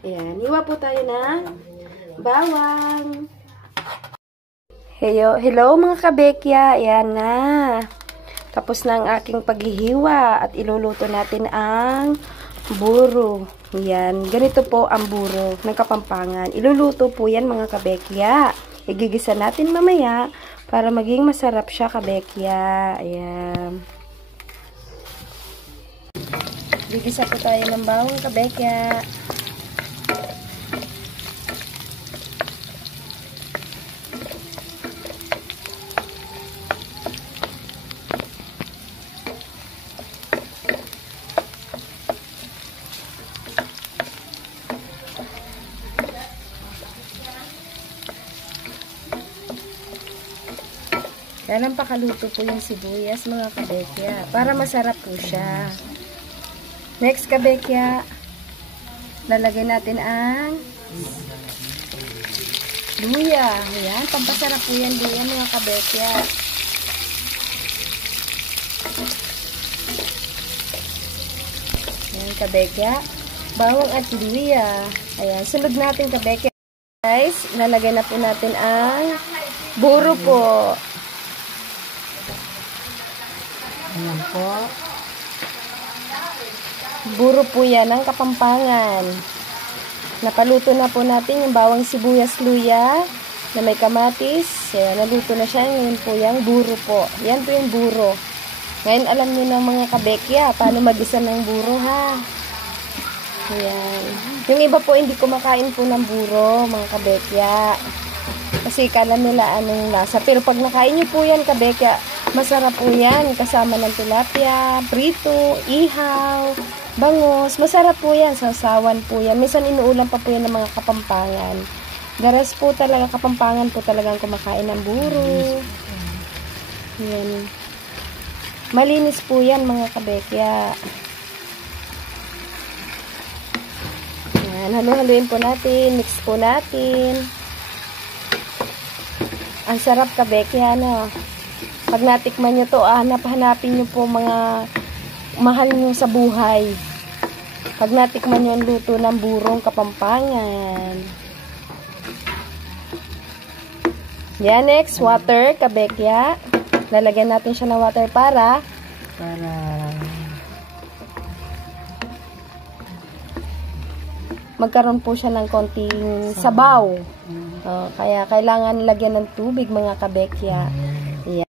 Ayan, hiwa po tayo ng bawang. Hello mga kabekya. Ayan na. Tapos na ang aking paghihiwa at iluluto natin ang buro. Ayan, ganito po ang buro ng Kapampangan. Iluluto po yan mga kabekya. Igigisa natin mamaya para maging masarap siya kabekya. Ayan. Gigisa po tayo ng bawang kabekya. Yan ang pakaluto po yung sibuyas mga kabekya. Para masarap po siya. Next kabekya, lalagay natin ang luya. Ayan, pampasarap po yan luya mga kabekya. Ayan kabekya, bawang at luya. Ayan, sunod natin kabekya. Guys, lalagay na po natin ang buro po. Ayan po. Buro po yan ng Kapampangan. Napaluto na po natin yung bawang sibuyas luya na may kamatis. Ayan, naluto na siya. Ngayon po yung buro po. Yan po yung buro. Ngayon alam niyo ng mga kabekya paano magisa ng buro ha. Ayan. Yung iba po hindi kumakain po ng buro mga kabekya. Kasi kala nila anong lasa. Pero pag nakain niyo po yan kabekya, masarap po yan. Kasama ng tilapia, prito, ihaw, bangos. Masarap po yan. Sasawan po yan. Minsan inuulam pa po yan ng mga Kapampangan. Daras po talaga, Kapampangan po talagang kumakain ng buro. Yan. Malinis po yan mga kabekya. Yan. Halu-haluin po natin. Mix po natin. Ang sarap kabekya, no? Pag natikman nyo to, hanapin nyo po mga mahal nyo sa buhay. Pag natikman nyo ang luto ng burong Kapampangan. Yan, next, water, kabekya. Lalagyan natin siya ng water para magkaroon po siya ng konting sabaw. Kaya kailangan lagyan ng tubig mga kabekya. Yan.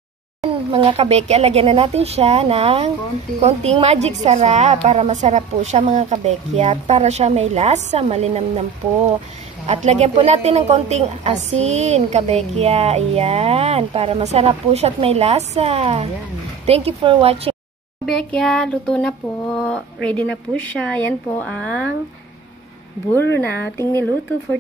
Mga kabekya, lagyan na natin siya ng konting magic sarap para masarap po siya mga kabekya. At para siya may lasa, malinamnam po. At lagyan po natin ng konting asin kabekya. Ayan, para masarap po siya at may lasa. Thank you for watching. Kabekya, luto na po. Ready na po siya. Yan po ang buro na ating niluto for